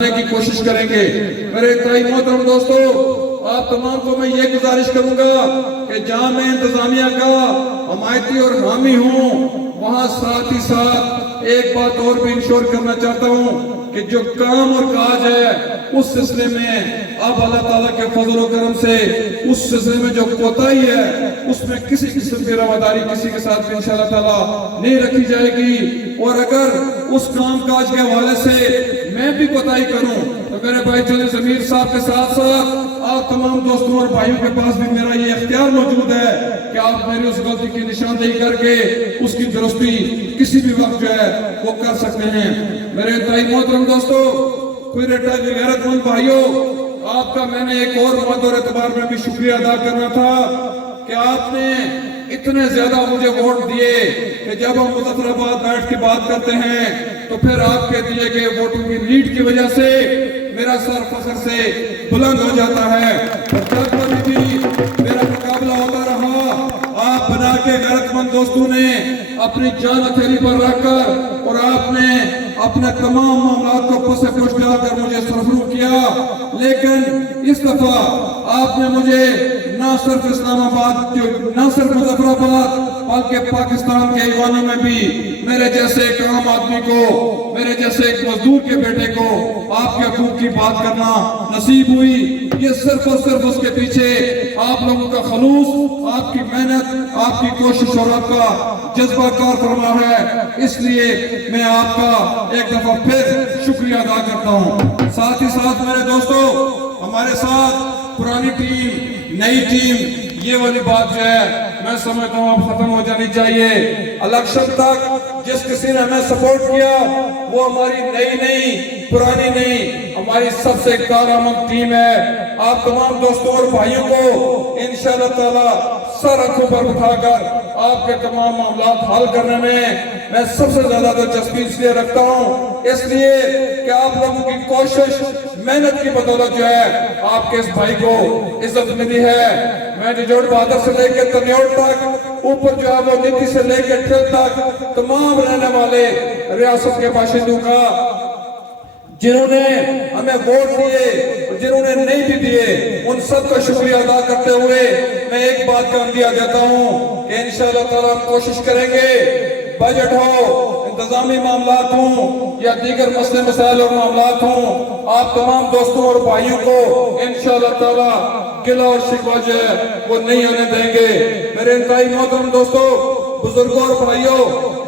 کی کوشش کریں گے۔ میرے انتہائی محترم دوستو، آپ تمام کو میں یہ گزارش کروں گا کہ جہاں میں انتظامیہ کا حمایتی اور حامی ہوں، وہاں ساتھ ہی ساتھ ایک بات اور بھی انشور کرنا چاہتا ہوں کہ جو کام اور کاج ہے اس سلسلے میں اب اللہ تعالیٰ کے فضل و کرم سے اس سلسلے میں جو کوتاہی ہے اس میں کسی قسم کی رواداری کسی کے ساتھ بھی انشاءاللہ تعالیٰ نہیں رکھی جائے گی، اور اگر اس کام کاج کے حوالے سے میں بھی کوتاہی کروں تو میرے بھائی چلے ضمیر صاحب کے ساتھ ساتھ آپ تمام دوستوں اور بھائیوں کے پاس بھی میرا یہ اختیار موجود ہے کہ آپ میری اس غلطی کی نشاندہی کر کے اس کی درستی کسی بھی وقت جو ہے وہ کر سکتے ہیں۔ میرے انتہائی محترم دوستو، کوئی رٹا بھی غیرت مند بھائیوں، آپ کا میں نے ایک اور مد اور اعتبار میں بھی شکریہ ادا کرنا تھا کہ آپ نے اتنے زیادہ مجھے ووٹ دیے کہ جب ہم مظفر آباد بیٹھ کے بات کرتے ہیں تو پھر آپ کے دیے گئے ووٹوں کی لیڈ کی وجہ سے میرا سر فخر سے بلند ہو جاتا ہے، اور جب کبھی بھی میرا مقابلہ ہوتا رہا آپ بنا کے غیرت مند دوستوں نے اپنی جان ہتھیلی پر رکھ کر اور آپ نے اپنے تمام معاملات کو پس پش لا کر مجھے سرفراہ کیا، لیکن اس دفعہ آپ نے مجھے نہ صرف اسلام آباد نہ صرف مظفر آباد بلکہ پاکستان کے ایوانوں میں بھی میرے جیسے ایک عام آدمی کو، میرے جیسے ایک مزدور کے بیٹے کو آپ کے حقوق کی بات کرنا نصیب ہوئی۔ یہ صرف اور صرف اس کے پیچھے آپ لوگوں کا خلوص، آپ کی محنت، آپ کی کوشش اور آپ کا جذبہ کار فرما ہے، اس لیے میں آپ کا ایک دفعہ پھر شکریہ ادا کرتا ہوں۔ ساتھ ہی ساتھ میرے دوستو، ہمارے ساتھ پرانی ٹیم، نئی ٹیم، یہ والی بات جو ہے میں سمجھتا ہوں اب ختم ہو جانی چاہیے۔ الیکشن تک جس کسی نے ہمیں سپورٹ کیا وہ ہماری نئی نہیں، پرانی نہیں، ہماری سب سے کارآمد ٹیم ہے۔ آپ تمام دوستوں اور بھائیوں کو انشاءاللہ تعالی سر آنکھوں پر اٹھا کر آپ کے تمام معاملات حل کرنے میں سب سے زیادہ دلچسپی اس لیے رکھتا ہوں، اس لیے کہ آپ لوگوں کی کوشش، محنت کی بدولت جو ہے آپ کے اس بھائی کو عزت ملی ہے۔ میں جوڑ بہادر سے لے کے تنیوڑ تک، اوپر جو ہے وہ نیتی سے لے کے ٹھل تک تمام رہنے والے ریاست کے باشندوں کا، جنہوں نے ہمیں ووٹ دیے اور جنہوں نے نہیں بھی دیے، ان سب کا شکریہ ادا کرتے ہوئے میں ایک بات کا عندیہ دیتا ہوں کہ انشاءاللہ تعالیٰ ہم کوشش کریں گے، بجٹ ہو، انتظامی معاملات ہوں یا دیگر مسئلے مسائل اور معاملات ہوں، آپ تمام دوستوں اور بھائیوں کو انشاءاللہ تعالیٰ گلہ اور شکوہ جو ہے وہ نہیں آنے دیں گے۔ میرے انتہائی محترم دوستو، بزرگوں اور بھائیوں،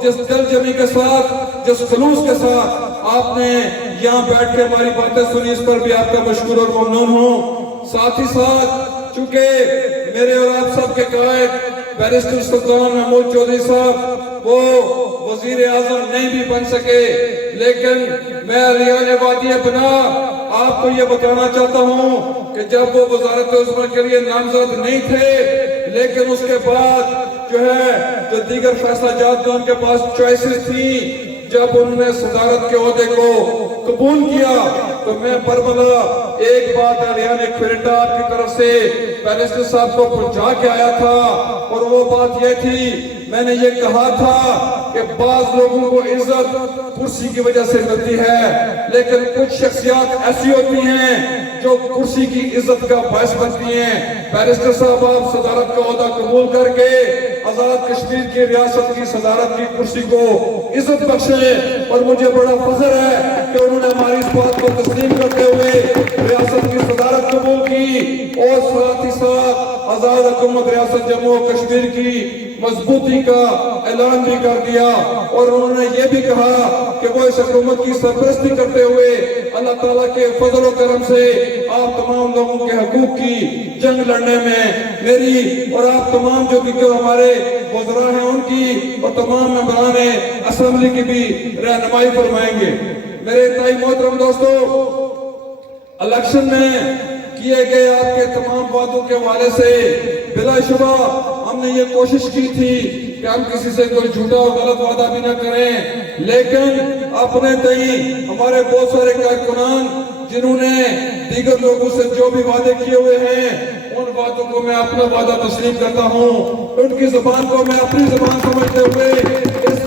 جس دل جمی کے ساتھ، جس خلوص کے ساتھ آپ نے یہاں بیٹھ کے ہماری باتیں سنی، اس پر بھی آپ کا مشکور اور ممنون ہوں۔ ساتھ ہی ساتھ چونکہ میرے اور آپ سب کے قائد بیرسٹر سلطان محمود چودھری صاحب وہ وزیر اعظم نہیں بھی بن سکے، لیکن میں ریان وادی بنا آپ کو یہ بتانا چاہتا ہوں کہ جب وہ وزارت عظمیٰ کے لیے نامزد نہیں تھے، لیکن اس کے بعد جو ہے جو دیگر فیصلہ جات جو ان کے پاس چوائسز تھیں، جب انہوں نے صدارت کے عہدے کو قبول کیا تو میں برملا ایک بات ریان کھوریٹا آپ کی طرف سے بیرسٹر صاحب کو پہنچا کے آیا تھا، اور وہ بات یہ تھی، میں نے یہ کہا تھا کہ بعض لوگوں کو عزت کرسی کی وجہ سے ملتی ہے، لیکن کچھ شخصیات ایسی ہوتی ہیں جو کرسی کی عزت کا باعث بنتی ہیں۔ بیرسٹر صاحب آپ صدارت کا عہدہ قبول کر کے آزاد کشمیر کی ریاست کی صدارت کی کرسی کو عزت بخشے، اور مجھے بڑا فخر ہے کہ انہوں نے ہماری اس بات کو تسلیم کرتے ہوئے ریاست کی صدارت قبول کی، اور ساتھ ہی ساتھ آزاد حکومت ریاست جموں و کشمیر کی مضبوطی کا اعلان بھی کر دیا، اور انہوں نے یہ بھی کہا کہ وہ اس حکومت کی سرپرستی کرتے ہوئے اللہ تعالیٰ کے فضل و کرم سے آپ تمام لوگوں کے حقوق کی جنگ لڑنے میں میری اور آپ تمام جو ہمارے وزراء ہیں ان کی اور تمام ممبران اسمبلی کی بھی رہنمائی فرمائیں گے۔ میرے انتہائی محترم دوستو، الیکشن میں کیے گئے آپ کے تمام وعدوں کے حوالے سے بلا شبہ ہم نے یہ کوشش کی تھی کہ ہم کسی سے کوئی جھوٹا اور غلط وعدہ بھی نہ کریں، لیکن اپنے تئیں ہمارے بہت سارے کارکنان جنہوں نے دیگر لوگوں سے جو بھی وعدے کیے ہوئے ہیں ان وعدوں کو میں اپنا وعدہ تسلیم کرتا ہوں، ان کی زبان کو میں اپنی زبان سمجھتے ہوئے اس